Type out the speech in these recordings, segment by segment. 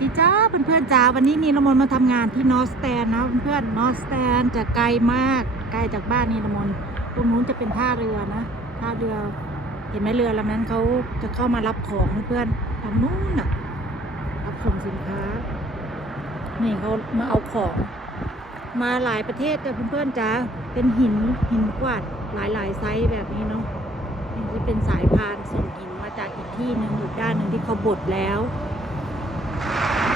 ดีจ้าเพื่อนๆจ้าวันนี้นีละมนมาทำงานที่นอสแตนนะเพื่อนๆนอสแตนจะไกลมากไกลจากบ้านนีละมนตรงนู้นจะเป็นท่าเรือนะท่าเรือเห็นไหมเรือลำนั้นเขาจะเข้ามารับของเพื่อนๆทางนู้นน่ะรับส่งสินค้านี่เขามาเอาของ มาหลายประเทศแต่เพื่อนๆจ้าเป็นหินหินกวาดหลายๆไซส์แบบนี้เนาะนี่จะเป็นสายพานส่งหินมาจากอีกที่หนึ่งอีกด้านหนึ่งที่เขาบดแล้ว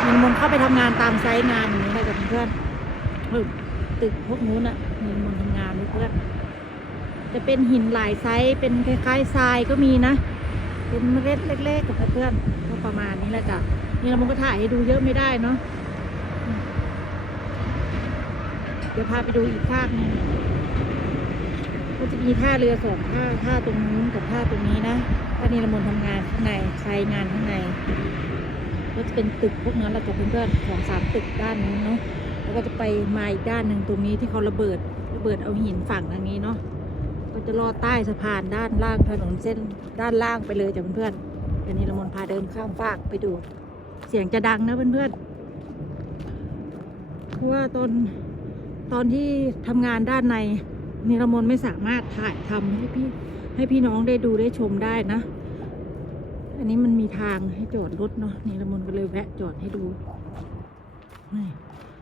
มีมนต์เข้าไปทำงานตามไซต์งานอย่างนี้เลยกับเพื่อนตึกพวกนู้นอะมีมนต์ทำงานเพื่อนจะเป็นหินหลายไซส์เป็นคล้ายๆทรายก็มีนะ เป็นเมล็ดเล็กๆกับเพื่อนก็ประมาณนี้แหละจ้ะนี่เรามนก็ถ่ายให้ดูเยอะไม่ได้เนาะเดี๋ยวพาไปดูอีกภาคหนึงก็จะมีท่าเรือสองท่าท่าตรงนู้นกับท่าตรงนี้นะท่านี้ละมนทำงานข้างในไซต์งานข้างใน ก็จะเป็นตึกพวกนั้นแหละจ้ะเพื่อนๆสองสามตึกด้านนู้นเนาะแล้วก็จะไปมาอีกด้านหนึ่งตรงนี้ที่เขาระเบิดระเบิดเอาหินฝั่งทางนี้เนาะก็จะลอดใต้สะพานด้านล่างถนนเส้นด้านล่างไปเลยจ้ะเพื่อนๆเดี๋ยวนี้ละมนพาเดินข้ามฟากไปดู เสียงจะดังนะเพื่อนๆเพราะว่าตอนตอนที่ทำงานด้านในนิรมนไม่สามารถถ่ายทำให้พี่ให้พี่น้องได้ดูได้ชมได้นะ อันนี้มันมีทางให้จอดรถเนาะนี่ละมนก็เลยแวะจอดให้ดู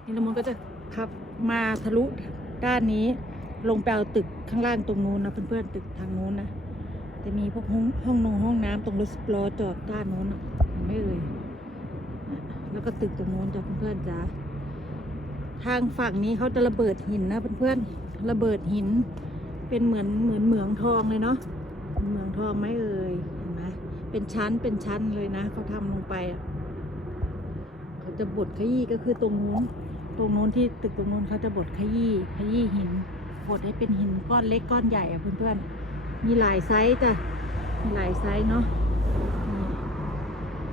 นี่ละมนก็จะขับมาทะลุด้านนี้ ลงไปเอาตึกข้างล่างตรงนู้นนะเพื่อนๆตึกทางนู้นนะจะมีพวกห้องห้องนงห้องน้ำตรงรถสิบล้อจอดด้านนู้นไม่เอ่ยแล้วก็ตึกตรงนู้นจ้ะเพื่อนๆจ้าทางฝั่งนี้เขาจะระเบิดหินนะเพื่อนๆระเบิดหิน เป็นเหมือนเหมือนเหมืองทองเลยเนาะเหมืองทองไหมเอ่ย เป็นชั้นเป็นชั้นเลยนะเขาทำลงไปเขาจะบดขยี้ก็คือตรงนู้นตรงนู้นที่ตึกตรงนู้นเขาจะบดขยี้ขยี้หินบดให้เป็นหินก้อนเล็กก้อนใหญ่อะเพื่อนๆมีหลายไซส์จ้ะมีหลายไซส์เนาะนี่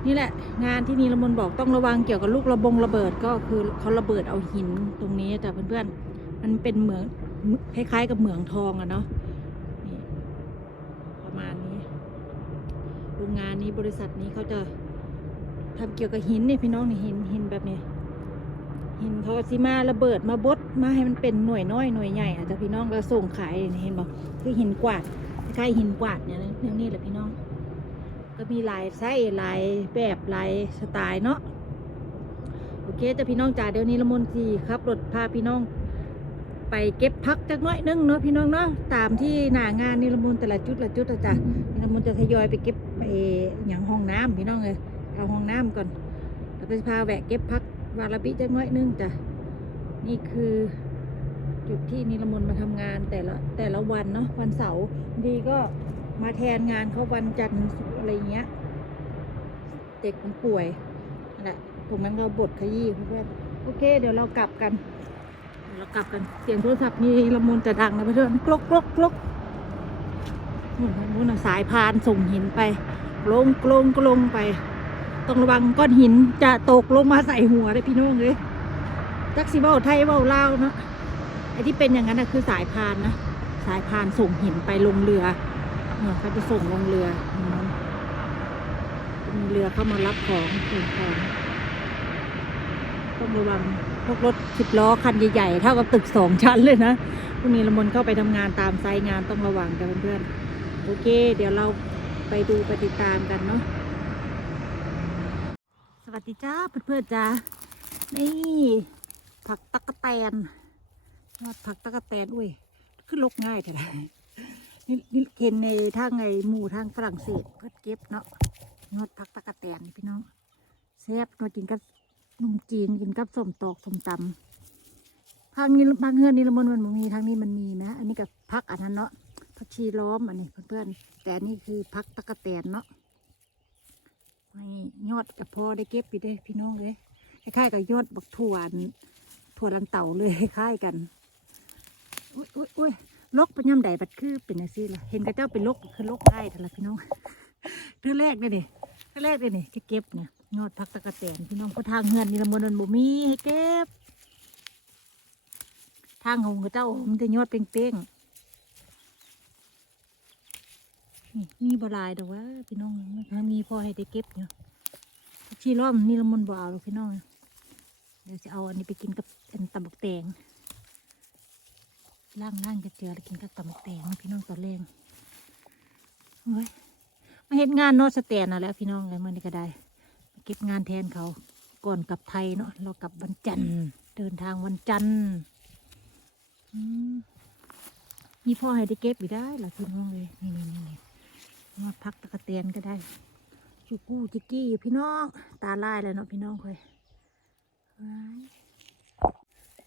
นี่แหละ งานที่นีละมนบอกต้องระวังเกี่ยวกับลูกระบงระเบิดก็คือเขาระเบิดเอาหินตรงนี้จ้ะเพื่อนๆมันเป็นเหมืองคล้ายๆกับเหมืองทองอะเนาะนี่ประมาณนี้ โรงงานนี้บริษัทนี้เขาจะทำเกี่ยวกับหินนี่พี่น้องนี่หินหินแบบนี้หินเขาก็สิมาระเบิดมาบดมาให้มันเป็นหน่วยน้อยหน่วยใหญ่อาจจะพี่น้องก็ส่งขายเห็นบอกคือหินกวาดคล้ายหินกวาดเนี่ยนะอย่างนี้แหละพี่น้อง ก็มีหลายไส้หลายแบบหลายสไตล์เนาะโอเคจะพี่น้องจ๋าเดี๋ยวนี้ละมุนทีครับรถพาพี่น้อง ไปเก็บพักจักน้อยนึงเนาะพี่น้องเนาะตามที่หน้างานนิรมูลแต่ละจุดละจุดอะจ้ะนิรมูลจะทยอยไปเก็บ อย่างห้องน้ำพี่น้องเลยเอาห้องน้ำก่อน แล้วก็จะพาแวะเก็บพักวาระบิจักน้อยนึงจ้ะ นี่คือจุดที่นิรมนมาทำงานแต่ละแต่ละวันเนาะวันเสาร์บางทีก็มาแทนงานเขาวันจันทร์ถึงศุกร์อะไรเงี้ย เด็กมันป่วยนั่นแหละตรงนั้นเราบดขยี้เพื่อนโอเค เดี๋ยวเรากลับกัน เรากลับกันเสียงโทรศัพท์นี่ละมุนจะดังนะเพื่อนกลกกลกกลกนู่นนะนู่นนะสายพานส่งหินไป ลงกลงกลงไป ต้องระวังก้อนหินจะตกลงมาใส่หัวเลยพี่น้องเลยจักสิเว่าไทยเว่าลาวเนาะไอ้ที่เป็นอย่างนั้นนะคือสายพานนะ สายพานส่งหินไปลงเรือเนี่ยเขาจะส่งลงเรือมีเรือเข้ามารับของส่งของต้องระวังพวกรถสิบล้อคันใหญ่ๆ เท่ากับตึกสองชั้นเลยนะพวกนี้ละมนเข้าไปทำงานตามไซต์งานต้องระวังกันเพื่อนๆโอเค เดี๋ยวเรา ไปดูไปติดตามกันเนาะสวัสดีจ้าเพื่อนๆจ้านี่ ผักตะกะแตนยอดผักตะกะแตนอุ้ยขึ้นลกง่ายเถอะนะนี่นี่เห็นในทางไงหมู่ทางฝรั่งเศสก็เก็บเนาะยอดผักตะกะแตนนี่พี่น้องแซ่บเนาะกินกับนมจีนกินกับส้มตอกส้มตำทางนี้บางเฮือนนี่ละมันมันมีทางนี้มันมีนะ อันนี้กับพักอันนั้นเนาะักชีล้อมอันนี้เพื่อนๆ แต่อันนี้คือพักตะกะแตนเนาะนี่ยอดกับพ่อได้เก็บอยู่เด้พี่น้องเลยคล้ายๆกับยอดบักถั่วนถั่วลันเต่าเลยคล้ายกันอุ้ยอุ้ยอุ้ยลกเป็นย่ำใดบัดคือเป็นอะไรสิล่ะเห็นกับเจ้าเป็นลกคือลกได้แต่ละพี่น้องเรื่อแรกเลยนี่เรื่อแรกเลยนี่เก็บเนี่ยยอดพักตะกะแตนพี่น้องเพราะทางเฮือนนี่ละมนันบ่มีให้เก็บทางของเขาเจ้ามันจะยอดเป้งๆ นี่มีบลายแต่ว่าพี่น้องทางมีพอให้ได้เก็บอยู่ผักชีล้อมนี่ละมุนบ่าหรอกพี่น้อง เดี๋ยวจะเอาอันนี้ไปกินกับอันตำบักแตงล่างล่างจะเจอแล้วกินกับตำบักแตงพี่น้องตอนแรงเฮ้ยมาเห็นงานโนตสแตนน่ะแล้วพี่น้องเลยมื่อนี้ก็ได้เก็บงานแทนเขาก่อนกลับไทยเนาะเรากลับวันจันทร์เดินทางวันจันทร์มีพ่อให้ได้เก็บอยู่ได้หรอพี่น้องเลยนี่นี่นี่ มาพักตะกะเตียนก็ได้จูกู้จิกกี้อยู่พี่น้องตาลายแล้วเนาะพี่น้องคอย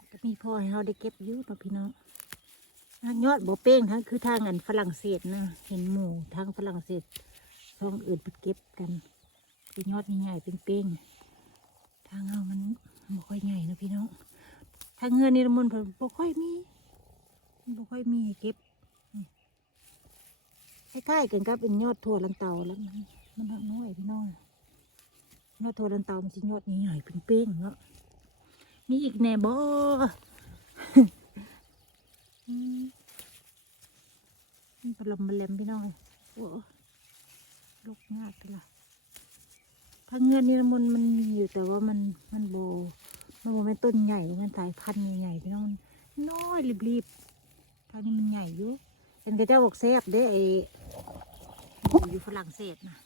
ก็มีพ่อให้เราได้เก็บยู่เนะพี่น้องทางยอดบ่เป้งทั้งคือทางอันฝรั่งเศสนะเห็นหมู่ทางฝรั่งเศสท้องอื่นไปเก็บกันเป็นยอดใหญ่เป็นเป้งทางเรามันบ่ค่อยใหญ่เนาะพี่น้องทางเงินนี่ละมุนเพิ่นบ่ค่อยมีบ่ค่อยมีให้เก็บ คล้ายๆกันกับเป็นยอดถั่วลันเตาแล้วมันมันน้อยพี่น้องยอดโทรันเตามันสิยอดนี้ใหญ่เป็นเป้งเนาะมีอีกแน่บ่อืมมันปลอมปลมพี่น้องเลยโอ้ลูกงากเลยล่ะถ้าเงินนี่มันมันมีอยู่แต่ว่ามันมันโบมันโบเป็นต้นใหญ่มันสายพันธุ์ใหญ่ๆพี่น้องมันน้อยรีบๆทางนี้มันใหญ่อยู่เป็นกระเจ้าบอกแซบเด้ไอ อยู่ฝรั่งเศสนะ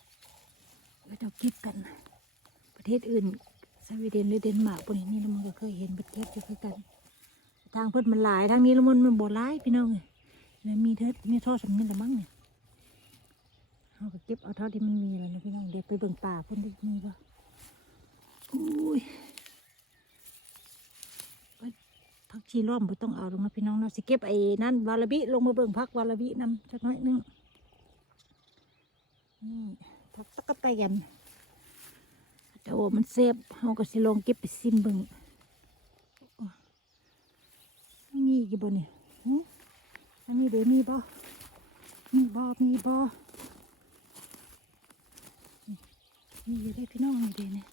เดี๋ยวเราเก็บกัน ประเทศอื่นสวีเดนหรือเดนมาร์กพวกนี้นี่ละมันก็เคยเห็นประเทศจะคือกัน ทางเพิ่อนมันหลายทางนี้ละมันมันบ่หลายพี่น้องเลยแล้วมีเทิดมีท่อสำนี้ละมั้งเนี่ยเอาไปเก็บเอาเท่าที่มันมีแล้วนะพี่น้องเดี๋ยวไปเบิ่งป่าพิ่นได้มีบ่อุ้ยพักชีร่อมบ่ต้องเอาลงนะพี่น้องเนาสิเก็บไอ้นั่นวาลบิลงมาเบิ่งพักวาลบินำจักน้อยนึง นี่พักตะกะแตนแต่ว่ามันเซฟเราก็สิลองเก็บไปซิมเบิ่งมีกี่บ่เนี่ยอันนี้เดี๋ยวมีบ่มีบ่มีบ่มีอยู่ได้พี่น้องเดี๋ยวเนี่ย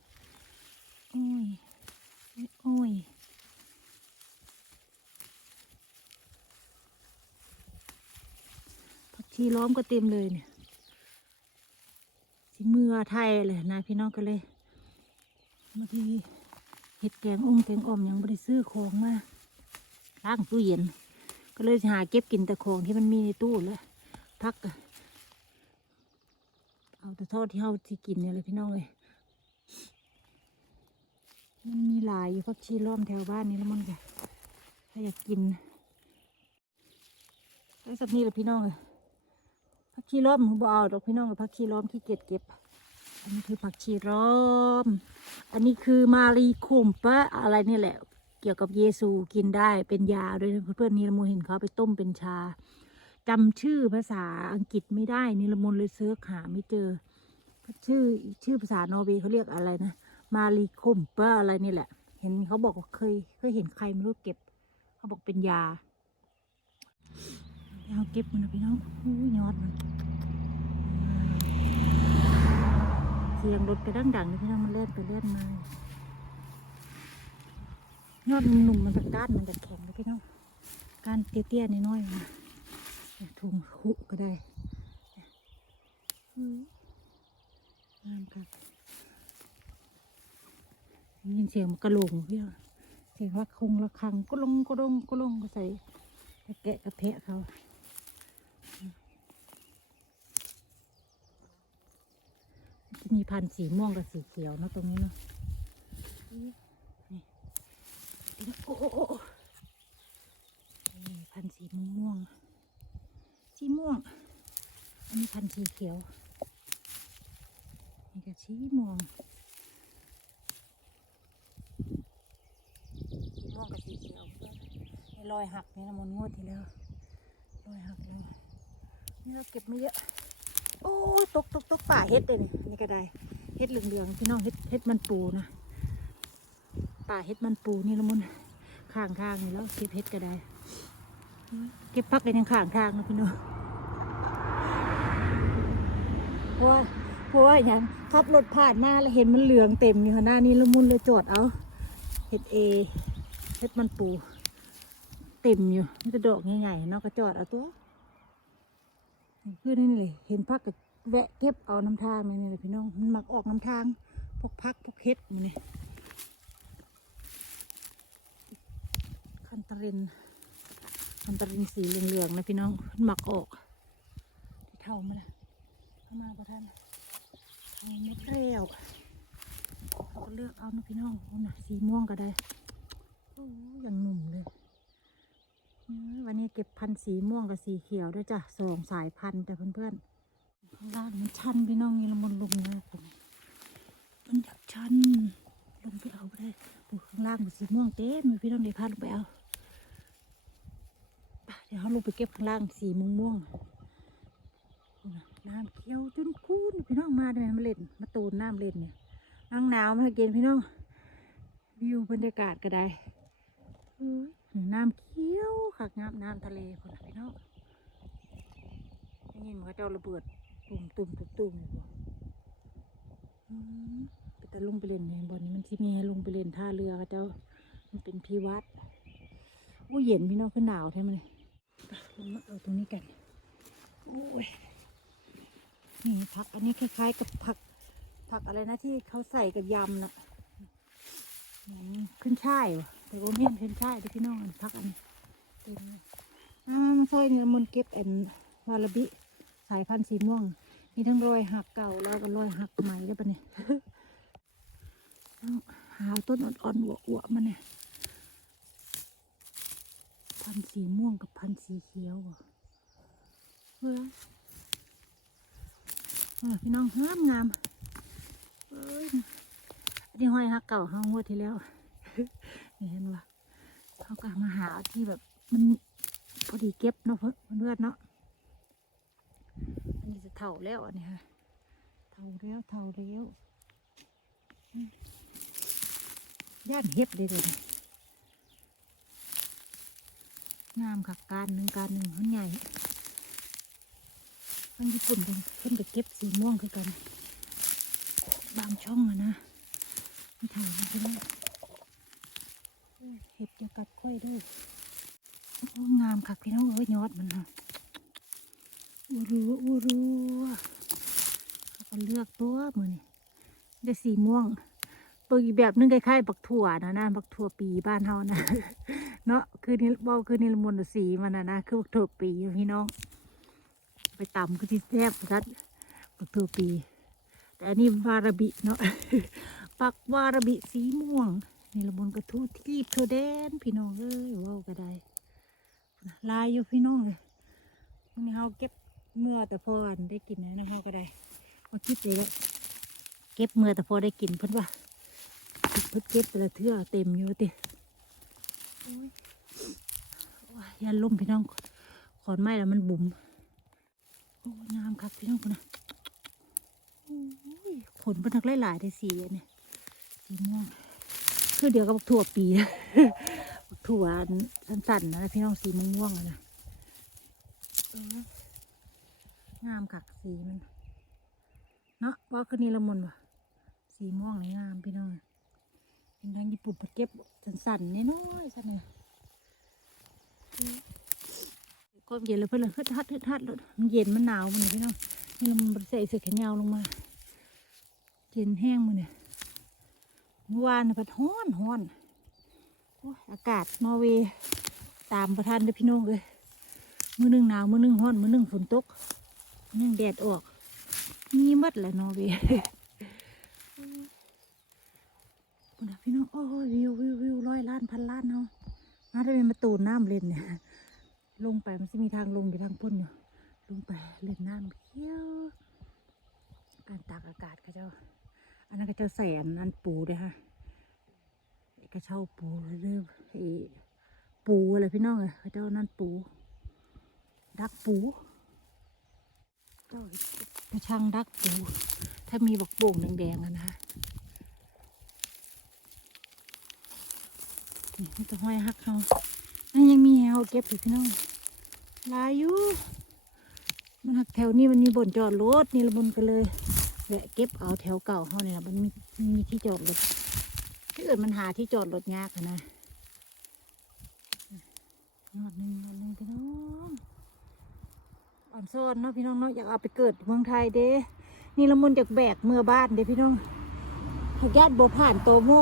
โอ้ยโอ้ยผักชีล้อมก็เต็มเลยเนี่ย สิเมื่อไทยเลยนะพี่น้องก็เลยบางทีเห็ดแกงองแกงอ่อมยังไม่ได้ซื้อของมาล้างตู้เย็น ก็เลยหาเก็บกินแต่ของที่มันมีในตู้เลยพักเอาแต่ทอดที่เฮาที่กินเนี่ยเลยพี่น้องเลยมันมีหลายอยู่พักชีล้อมแถวบ้านนี่แล้วมันก็ถ้าอยากกินแล้วสักนี้เลยพี่น้องเลย ผักชีล้อมบ่เอาดอกพี่น้องกับผักชีล้อมขี้เกียจเก็บ อันนี้คือผักชีล้อม อันนี้คือมารีคุมปะอะไรนี่แหละ เกี่ยวกับเยซูกินได้เป็นยาด้วยนเพื่อนๆนี่ละมุนเห็นเขาเอาไปต้มเป็นชาจำชื่อภาษาอังกฤษไม่ได้นี่ละมุนเลยเสิร์ชหาไม่เจอ ชื่อชื่อภาษานอร์เวย์เขาเรียกอะไรนะมารีคุมปะอะไรนี่แหละ เห็นเขาบอกว่าเคยเคยเห็นใครไม่รู้เก็บ เขาบอกเป็นยา เอาเก็บมันนะพี่น้องยอดมันเสียงรถกระดังดังๆเลยพี่น้องมันเล่นไปเล่นมายอดหนุ่มๆมันจะก้านมันจะแข็งเลยพี่น้องก้านเตี้ยๆน้อยๆมาถุงหุก็ได้อืมงามครับยินเสียงมันกระโหลงพี่น้องเสียงระคงระคังก็ลงก็ลงก็ลงก็ใส่แกะกระเพะเขา จะมีพันธุ์สีม่วงกับสีเขียวนะตรงนี้เนาะนี่โอ้โอ้โอ้โอ้นี่พันธุ์สีม่วง สีม่วง อันนี้พันธุ์สีเขียว นี่ก็สีม่วง สีม่วงกับสีเขียวนี่รอยหักนี่นะมันงวดที่แล้ว รอยหักเลย นี่เราเก็บไม่เยอะ โอ้ตกตกตกป่าเฮ็ดเลยนี่นี่ก็ได้เฮ็ดเหลืองๆพี่น้องเฮ็ดเฮ็ดมันปูนะป่าเฮ็ดมันปูนี่ละมุนข้างทางนี่แล้วเก็บเฮ็ดก็ได้ เก็บพักกันยังข้างทางนะพี่น้องเพราะว่าเพราะว่าอย่างขับรถผ่านมาแล้วเห็นมันเหลืองเต็มอยู่ข้างหน้านี่ละมุนเลยจอดเอาเฮ็ดเอเฮ็ดมันปู เต็มอยู่มันจะดอกใหญ่ๆเนาะก็จอดเอาตัว คือนี่เลยเห็นพักกับแวะเก็บเอาน้ำทางนี่เลยพี่น้องมันหมักออกน้ำทางพวกพักพวกเฮ็ดมันนี่คันตะเรนคันตะเรนสีเหลืองๆนะพี่น้องเพิ่นหมักออกที่เท่ามาเลยเข้ามาประท่านท่าเม็ดแล้วเราก็เลือกเอานะพี่น้องเอานะสีม่วงก็ได้โอ้ยอย่างหนุ่มเลย วันนี้เก็บพันธุ์สีม่วงกับสีเขียวด้วยจ้ะสองสายพันธุ์แต่เพื่อนๆข้างล่างมันชันพี่น้องนี่ละมันลงนะผมมันอยากชันลงไปเอาไปได้ปูข้างล่างมันสีม่วงเต็มเลยพี่น้องเดี๋ยวพาลงไปเอาปเดี๋ยวเขาลงไปเก็บข้างล่างสีม่วงม่วงน้ำเขียวจนคูนพี่น้องมาได้ไหมมาเล่นมาตูนน้ำเล่นเนี่ยนั่งหนาวมาให้กินพี่น้องวิวบรรยากาศก็ได้ น้ำเขียวขักงามน้ำทะเลคนละพี่น้องได้ยินมันก็เจ้าระเบิดตุ่มตุ่มตุ่มตุ่มอยู่บ่ไปแต่ลงไปเล่นในบ่อนนี้มันที่มีให้ลงไปเล่นท่าเรือกับเจ้า มันเป็นพีวัดโอ้ยเย็นพี่น้องคือหนาวแท้มันเลยลงมาเอาตรงนี้กันโอ้ยนี่ผักอันนี้คล้ายๆกับผักผักอะไรนะที่เขาใส่กับยำน่ะขึ้นช่ายวะ แต่ว่าเมียนขึ้นใช่เด้อพี่น้องอักอันนี้เต็มอ่าซอยเนี่ยมันเก็บแอนวาลบิสายพันธุ์สีม่วง มีทั้งรอยหักเก่าแล้วก็รอยหักใหม่ด้วยปะเนี่ยเอาหาต้นอ่อนๆหัวๆมันเนี่ยพันธุ์สีม่วงกับพันธุ์สีเขียวเฮ้ยเออพี่น้องงามงามเอ้ยอันนี้ห้อยหักเก่าห้างวดที่แล้ว เห็นว่าเขาก็มาหาที่แบบมันพอดีเก็บเนาะเพื่อนเพื่อนๆเนาะอันนี้จะเท่าแล้วอันนี้ค่ะเท่าแล้วเท่าแล้วอืมย่านเฮ็บเลยเลยงามค่ะการหนึ่งการหนึ่งมันใหญ่มันญี่ปุ่นเป็นขึ้นไปเก็บสีม่วงคือกัน บางช่องอะนะไม่ถ่ายนะพี่น้อง เห็บจะกัดค่อยด้วยโอ้งามค่ะพี่น้องเอ้ยยอดมันค่ะอูรูอูรูเขาก็เลือกตัวมือนี่ได้สีม่วงเปิดอีกแบบนึงคล้ายๆบักถั่วนะนะบักถั่วปีบ้านเฮานะเนาะคือนี่เบาคือนี่ละมุนต์สีมันนะนะคือบักถั่วปีพี่น้อง ไปตำคือที่แซ่บรัดบักถั่วปี แต่อันนี้วาราบิเนาะปักวาราบิสีม่วง นี่ละมุนกระทูที่ทั่วแดนพี่น้องเอ้ยว้าวก็ได้ลายอยู่พี่น้องเลยวันนี้เขาเก็บเมื่อแต่พอนได้กินนะเขาก็ได้มาคิดเลยว่าเก็บเมื่อแต่พอได้กินเพิ่นว่าเพิ่นเก็บแต่ละเทื่อเต็มอยู่ติโอ้ยโอ้ยยันล่มพี่น้องขอนไม้แล้วมันบุ๋มโอ้งามครับพี่น้องคนนี้ขนเป็นทักหลายๆได้สีเนี่ยสีม่วง คือเดียวกับถั่วปีบักถั่วอันสั้นๆนะพี่น้องสีม่วงๆนะงามกักสีมันเนาะว่าคือนีละมนว่ะสีม่วงนี่งามพี่น้องเป็นทางญี่ปุ่นเพิ่นเก็บสันๆน้อยๆสันเนี่ยก็เย็นเลยเพื่อนเลยฮึดฮัดฮึดฮัดลยมันเย็นมันหนาวมันพี่น้องนี่เรามันใส่เสื้อแขนยาวลงมา เย็นแห้งมันเนี่ย วานน่ะพัดฮ้อนฮ้อนอากาศนอร์เวย์ตามประทานเด้พี่น้องเลยมือหนึ่งหนาวมือหนึ่งร้อนมือหนึ่งฝนตกมือหนึ่งแดดออก มีมัดแหละนอร์เวย์คุณพี่น้องโอ้วิววิววิวร้อยล้านพันล้านเนาะมาได้เป็นมาตูนน้ำเล่นเนี่ยลงไปมันจะมีทางลงอยู่ทางพุ่นอยู่ลงไปเล่นน้ำเขี้ยวการตากอากาศก็เจ้า อันนั้นก็เจ้าแสนอันปูด้วยฮะกระเช้าปูเรื่อยไอ้ปูอะไรพี่น้องเลยเขาเจ้านั่นปู ดักปูเจ้ากระชังดักปู ถ้ามีบักโป่งแดงๆอะนะนี่มันจะห้อยหักเขานั่นยังมีแฮวเก็บอยู่พี่น้องลายอยู่มันหักแถวนี้มันมีบ่อนจอดรถนี่ละบนกันเลย แวะเก็บเอาแถวเก่าเขาเนี่ยนะมันมีมีที่จอดรถถ้าเกิดมันหาที่จอดรถยากอะนะยอดหนึ่งยอดหนึ่งพี่น้องอ่อนซ่อนเนาะพี่น้องเนาะอยากเอาไปเกิดเมืองไทยเด้นี่ละมุนจากแบกเมื่อบ้านเด้พี่น้องญาติบ่ผ่านโตโม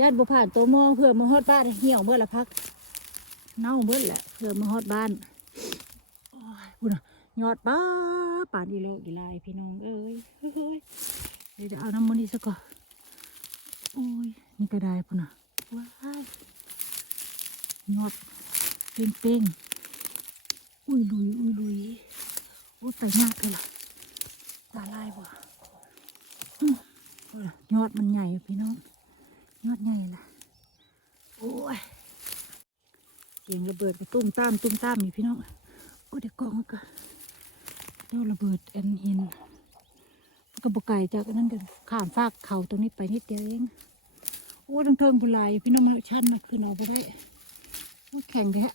ญาติบ่ผ่านโตโมเพื่อมาฮอดบ้านเหี่ยวเมื่อละพัก เน่าเมื่อแหละเพื่อมาฮอดบ้าน ยอดป้าป่านดีโลดีลายพี่น้องเอ้ยเฮ้ยเดี๋ยวเอาน้ำมันนี่ซะก่อนโอ้ยนี่ก็ได้พูดนะว้ายยอดเป้งเป้งๆอุ้ยลุยอุ้ยลุยโอ้แต่ยากเลยล่ะตาลายบ่ยอดมันใหญ่พี่น้องยอดใหญ่ล่ะโอ้ยเสียงระเบิดก็ตุ้มตามตุ้มตามอยู่พี่น้องโอ้เดี๋ยวกองมันก็ เดี๋ยวระเบิดแอนเห็นมันก็บกไก่จากอันนั้นกันข้ามฟากเขาตรงนี้ไปนิดเดียวเองโอ้ทั้งเทิงบุลายพี่น้องมันชันนะคือเอาไปได้โอ้แข็งแท้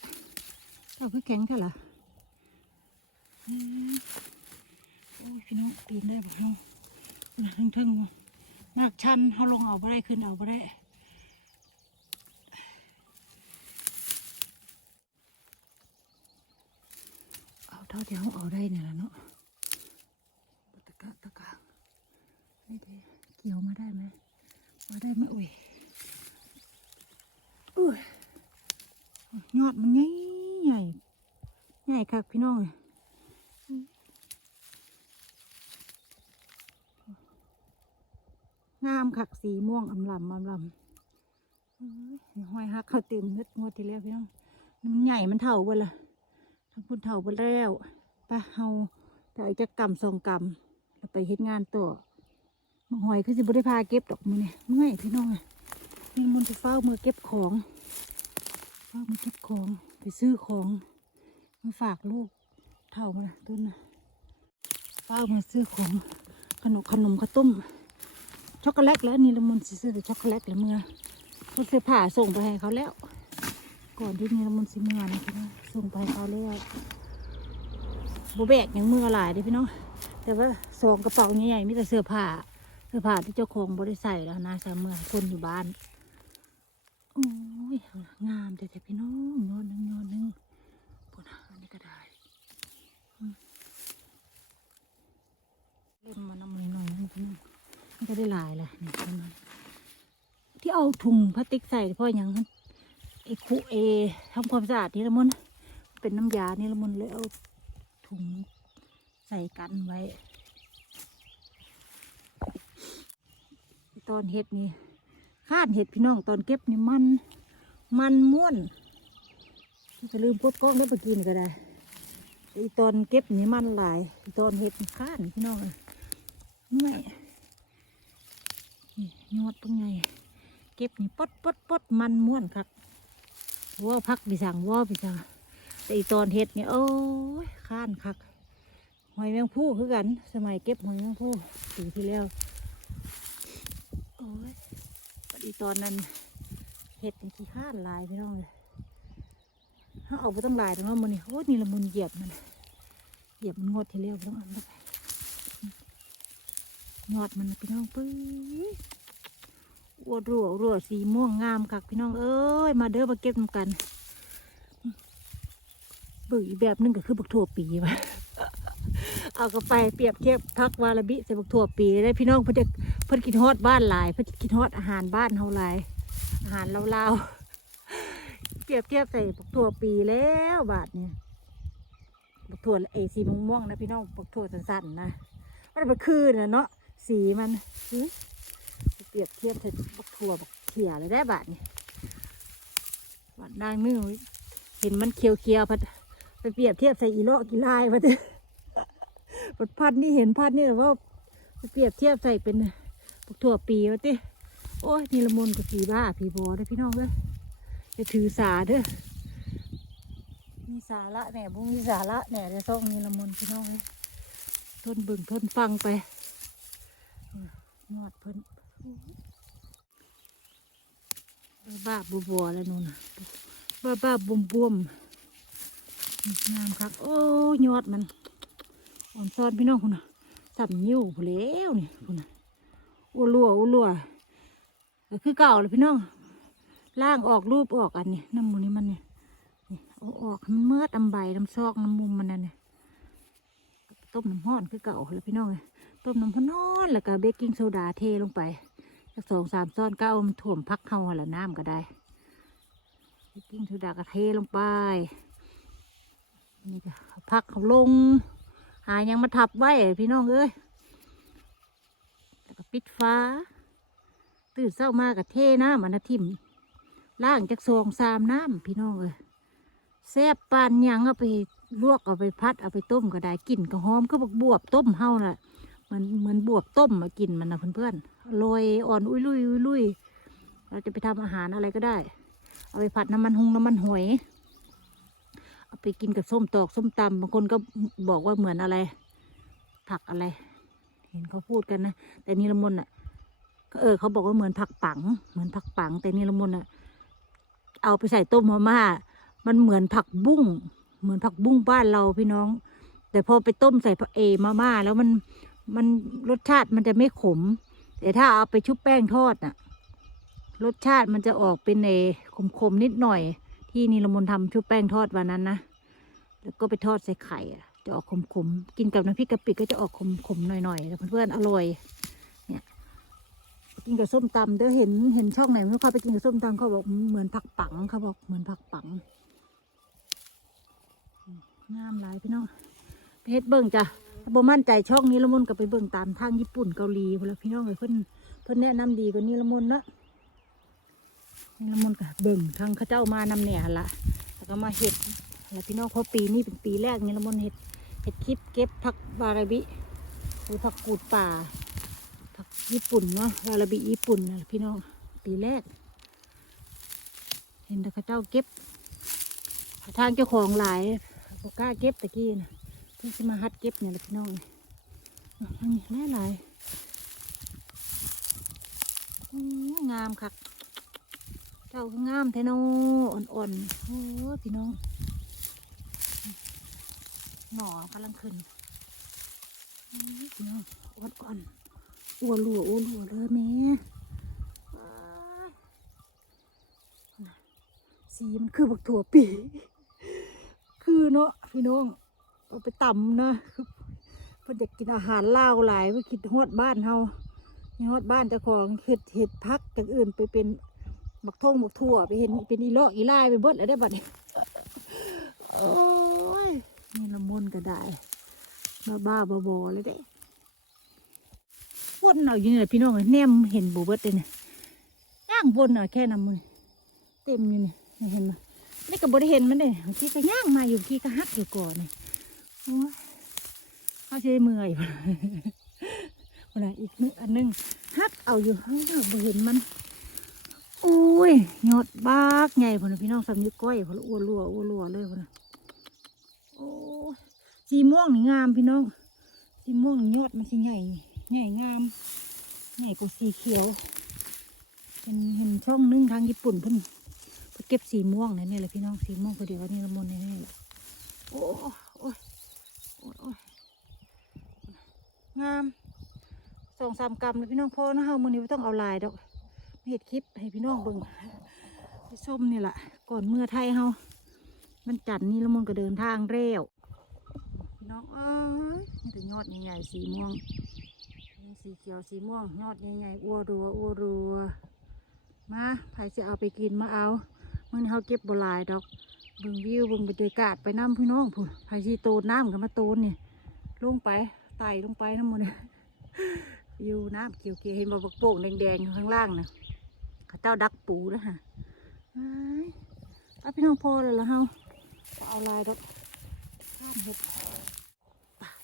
เท่าคือแข็งเท่าไหร่อืมโอ้พี่น้องปีนได้บอกน้องทั้งเทิงมากชันเขาลงเอาไปได้ขึ้นเอาไปได้เอาเท่าที่เขาเอาได้เนี่ยแหละเนาะกะตะกางนี่ ดิเกี่ยวมาได้ไหมมาได้ไหมอุ้ยอุ้ยยอดมันใหญ่ใหญ่ใหญ่คักพี่น้องเลยงามคักสีม่วงอำลำอำลำเอ้ยห้อยหักเขาเต็มนึดงวดที่แล้วพี่น้องมันใหญ่มันเท่าเบ่ละทั้งพุ่นเท่าไปแล้วไปะเฮาแต่อีกจะกำสองกำแล้วไปเฮ็ดงานต่อมา หอยคือสิบ่ได้พาเก็บดอกมือเนี่ยเมื่อยพี่น้องอะนี่มันจะเฝ้ามือเก็บของเฝ้ามือเก็บของไปซื้อของมาฝากลูกเท่ามาต้นนะเฝ้ามาซื้อของขนมขนมข้าวต้มช็อกโกแลตแล้วนี่ละมุนสิซื้อแต่ช็อกโกแลตแล้วเมื่อคุณเสื้อผ้าส่งไปให้เขาแล้ว ก่อนที่นี่ละมุนสิเมื่อนะพี่น้องส่งไปให้เขาแล้วโบแบกยังเมื่อหลายเด้พี่น้องแต่ว่าซองกระเป๋าใหญ่ๆมีแต่เสื้อผ้า เสื้อผ้าที่เจ้าของบริใส่แล้วนะใส่เมื่อคนอยู่บ้านโอ้ยงามแต่แต่พี่น้องยอดหนึ่งยอดหนึงปุ่นอะอันนี้ก็ได้เล่มมันน้ำมันหน่อยนึงพี่น้องมันก็ได้หลายแหละนี่ประมาณที่เอาถุงพลาสติกใส่เพราะหยังมันไอ้คูเอทำความสะอาดนี่ละมุนเป็นน้ำยานี่ละมุนเลยเอาถุงใส่กันไว้ ตอนเห็ดนี่ข้านเห็ดพี่น้องตอนเก็บนี่มัน มันม่วนจะลืมพดกล้องได้ไปกินก็ได้ไอตอนเก็บนี่มันหลายตอนเห็ดนี่ข้านพี่น้องเมื่ยอดตรงไงเก็บนี่ปดปดปดมันม่วนครับว่าพักไปสั่งว่าไปสั่งแต่อีตอนเห็ดนี่โอ้ยข้านคักหอยแมงผู้คือกัน สมัยเก็บหอยแมงผู้ปีที่แล้ว โอ้ยปฏิตอนนั้นเห็ดนี่ขี้ข้านลายพี่น้องเลยถ้าเอาไปต้องลายตรงนั้นมันนี่โอ้ยนี่ละมุนเหยียบมันเหยียบมันงดที่แล้วต้องอันเข้าไปยอดมันพี่น้องปื้ยอวดรัวรัวสีม่วงงามคักพี่น้องเอ้ยมาเด้อมาเก็บกันเบิ่งอีกแบบนึงก็คือบักถั่วปีวะเอากระไปเปรียบเทียบพักวาลบิใส่บักถั่วปีได้พี่น้องเพิ่นจะ เพิ่นกินฮอดบ้านหลาย เพิ่นกินฮอดอาหารบ้านเฮาหลาย อาหารลาวๆเปรียบเทียบใส่บักถั่วปีแล้วบาทเนี่ยบักถั่วไอสีม่วงๆนะพี่น้องบักถั่วสั้นๆนะมันเป็นคืนนะเนาะสีมันเปรียบเทียบใส่บักถั่วบักเขียเลยได้บาทนี่บาทนางนึงเห็นมันเขียวเขียวๆพัดไปเปรียบเทียบใส่อีโลกีลายพัดพัดพัดนี่เห็นพัดนี่หรือว่าเปรียบเทียบใส่เป็น บักถั่วปีวะติโอ้ยนี่ละมุนกับผีบ้าผีบอเด้พี่น้องเด้อจะถือสาเด้อมีสาระแหน่บุ้งมีสาระแหน่ในซ่องนีละมุนพี่น้องเลยทนบิ่งทนฟังไปนวดเพิ่นบ้าบัวบัวแล้วนู่นบ้าบ้าบวมบวมงามครับโอ้ยอดมันอ่อนซ้อนพี่น้องคุณน่ะสับนิ้วแล้วนี่คุณน่ะ อ้วนรัวอ้วนรัวคือเก่าเลยพี่น้องล่างออกรูปออกอันนี้น้ำมูนี่มันเนี่ยเอาออกมันเมื่อดำใบดำซอกน้ำมุมมันนั่นเนี่ยต้มน้ำร้อนคือเก่าแล้วพี่น้องเลยต้มน้ำร้อนแล้วก็เบกกิ้งโซดาเทลงไปสักสองสามซ้อนก็เอามันถ่วมพักเข้าหัวละน้ำก็ได้เบกกิ้งโซดาก็เทลงไปนี่ก็พักเขาลงหายังมาทับไว้พี่น้องเอ้ย ปิดฟ้า ตื่นเช้ามากับเทน้ำมันนะทิมล่างจากซองสามน้ำพี่น้องเอ้ยแซ่บปานยังเอาไปลวกเอาไปพัดเอาไปต้มก็ได้กลิ่นก็หอมก็บักบวบต้มเฮาน่ะมือนเหมือนบวบต้มมากินมันนะเพื่อนๆอร่อยอ่อนอุ้ยลุยอุ้ยลุยเราจะไปทำอาหารอะไรก็ได้ เอาไปผัดน้ำมันหุงน้ำมันหอยเอาไปกินกับส้มตอกส้มตำบางคนก็บอกว่าเหมือนอะไร ผักอะไร ห็นเขาพูดกันนะ แต่นิรมนอะเออเขาบอกว่าเหมือนผักปัง เหมือนผักปัง แต่นิรมนอะเอาไปใส่ต้มมาม่า มันเหมือนผักบุ้ง เหมือนผักบุ้งบ้านเราพี่น้อง แต่พอไปต้มใส่เอมาม่าแล้วมันมันรสชาติมันจะไม่ขม แต่ถ้าเอาไปชุบแป้งทอดน่ะ รสชาติมันจะออกเป็นเอขมๆนิดหน่อย ที่นิรมนต์ทำชุบแป้งทอดวันนั้นนะ แล้วก็ไปทอดใส่ไข่อะ จะออกขมๆกินกับน้ำพริกกะปิก็จะออกขมๆหน่อยๆแต่เพื่อนๆอร่อย เนี่ย กินกับส้มตำเด้อเห็นเห็นช่องไหนไม่รู้เขาไปกินกับส้มตำเขาบอกเหมือนผักปังเขาบอกเหมือนผักปังงามหลายพี่น้องเฮ็ดเบิ่งจ้ะถ้าบ่มั่นใจช่องนี้ละมุนก็ไปเบิ่งตามทางญี่ปุ่นเกาหลีพนละพี่น้องเลยเพิ่อนเพิ่อนแนะนำดีกว่านี้ละมุนเนาะนี่ละมุนก็เบิ่งทางเขาเจ้ามานำเนี่ยละแล้วก็มาเฮ็ดแล้วพี่น้องเพราปีนี้เป็นปีแรกนี่ละมุนเห็ด ห็ดคลิปเก็บผักบาราบิหรือผักกูดป่าผักญี่ปุ่นเนาะบาราบิญี่ปุ่นนะพี่น้องปีแรก เห็นแต่ข้าเจ้าเก็บทางเจ้าของหลายบกล้าเก็บตะกี้นะพี่จะมาฮัดเก็บเนี่ยแหละพี่น้องนี่เอาอันนี้หลายหลายงามคักเจ้าก็งามแท้นอ่อนๆโอ้พี่น้อง หน่อกำลังขึ้นอื้อพี่น้องอ่อนอ่อนๆอ้วนรัวอ้วนรัวเลยแม่สีมันคือบักถั่วปี คือเนาะพี่น้องเอาไปต่ำนะเพื่อจะกินอาหารเลาหลายเพื่อคิดฮอดบ้านเฮานี่ฮอดบ้านเจ้าของเห็ดเห็ดพักอย่างอื่นไปเป็นบักทงบักทั่วไปเห็นเป็นอีโลอกอีลไปเบิดแล้วได้บัดนี้ นี่ละมนก็ได้ บ้าบ้าบอบอเลยเด้วนเอาอยู่นี่แหละพี่น้องเอ้ยแนมเห็นบูเบิดเลยเนี่ยย่างวนเอาแค่น้ำมันเต็มอยู่เนี่ยเห็นไหมนี่ก็บริเห็นมันเลยทีก็ย่างมาอยู่ทีก็ฮักอยู่ก่อนเนี่โอ้ยเขาใช้เมื่อยวันน่ะอีกนึงอันหนึงฮักเอาอยู่เฮ้ยบ่เห็นมันโอ้ยยอดบากใหญ่พอนะพี่น้องสำนึกก้อยพอละอ้วนรัวอ้วนรัวเลยพอนะ โอ้สีม่วงนี่งามพี่น้อง สีม่วงนี่ยอดมันสิใหญ่ใหญ่งาม ใหญ่กว่าสีเขียวเห็นเห็นช่องนึงทางญี่ปุ่นเพิ่นเพิ่นเก็บสีม่วงเนี่ยนี่แหละพี่น้องสีม่วงพอดีว่านี่ละมุนเนี่ยนี่แหละโอ้ยโอ้ยโอ้ยงามสองสามกรัมเลยพี่น้องพ่อนะเฮามือนี้ไม่ต้องเอาลายดอกเห็ดคลิปให้พี่น้องเบิ่งไปส้มนี่แหละก่อนเมื่อไทยเฮา มันจันนี่ละมุนก็เดินทางเร็วน้องเอ้ยนี่แต่ยอดใหญ่ๆสีม่วงมีสีเขียวสีม่วง ยอดใหญ่ๆอ้วรัวอ้วรัวมาใครจะเอาไปกินมาเอามื่อนี้เขาเก็บบลายดอกบิ่งวิวบิ่งบรรยากาศไปน้ำพี่น้องพูนใครที่โตนน้ำกันมาโตนเนี่ยลงไปไต่ลงไปน้ำมันเนี่ยวิวน้ำเขียวๆเห็นบ่บักโป่งแดงๆอยู่ข้างล่างนะเขาเจ้าดักปูนะฮะอ้พี่น้องพอเลยละเฮา เอาลายดอกข้ามเห็ด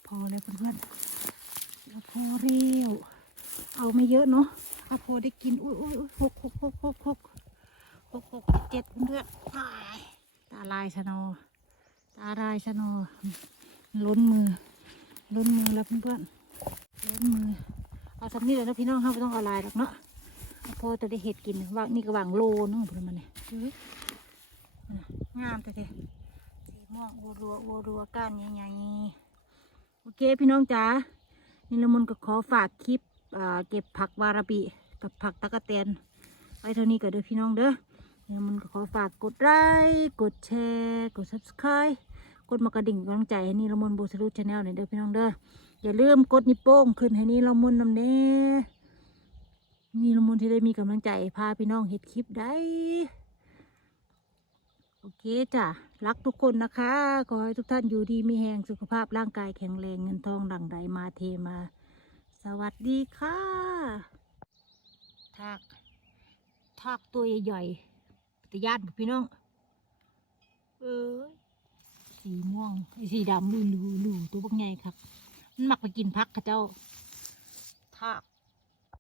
พอเลยเพื่อนๆเอาพอเร็ว เอาไม่เยอะเนาะเอาพอได้กินอุ้ยอุ้ยอุ้ยหกหกหกหกหกหกหกเจ็ดเพื่อนๆอ้ายตาลายชะโนอตาลายชะโนอล้นมือ ล้นมือแล้วเพื่อนๆล้นมือ เอาสำนี่เลยนะพี่น้องเขาไม่ต้องเอาลายหรอกเนาะเอาพอจะได้เห็ดกินว่างนี่ก็ว่างโลนึงเพื่อนมันเนี่ยเฮ้ยงามแต่เด็ ม่วงวัวรัววัวรัวก้านใหญ่ๆโอเคพี่น้องจ๋านี่ลมุนก็ขอฝากคลิปเก็บผักวาราบิกับผักตะกะแตนไว้เท่านี้ก็เด้อพี่น้องเด้อนี่ลมุนก็ขอฝากกดไลค์กดแชร์กด subscribe กดมากระดิ่งกำลังใจให้นี่ลมนโบสรุชาแนลเนี่ยเด้อพี่น้องเด้ออย่าลืมกดนิ้วโป้งขึ้นให้นี่ลมนนำเน่นี่ลมนที่ได้มีกำลังใจพาพี่น้องเฮ็ดคลิปได้ โอเคจ้ะรักทุกคนนะคะ ขอให้ทุกท่านอยู่ดีมีแหงสุขภาพร่างกายแข็งแรงเงินทองหลังไหลมาเทมา สวัสดีค่ะทากทากตัวใหญ่ๆตะยานพี่น้อง เอ้ยสีม่วงไอสีดำลูลูลูตัวบักใหญ่ครับ มันมักไปกินพักค่ะเจ้าทาก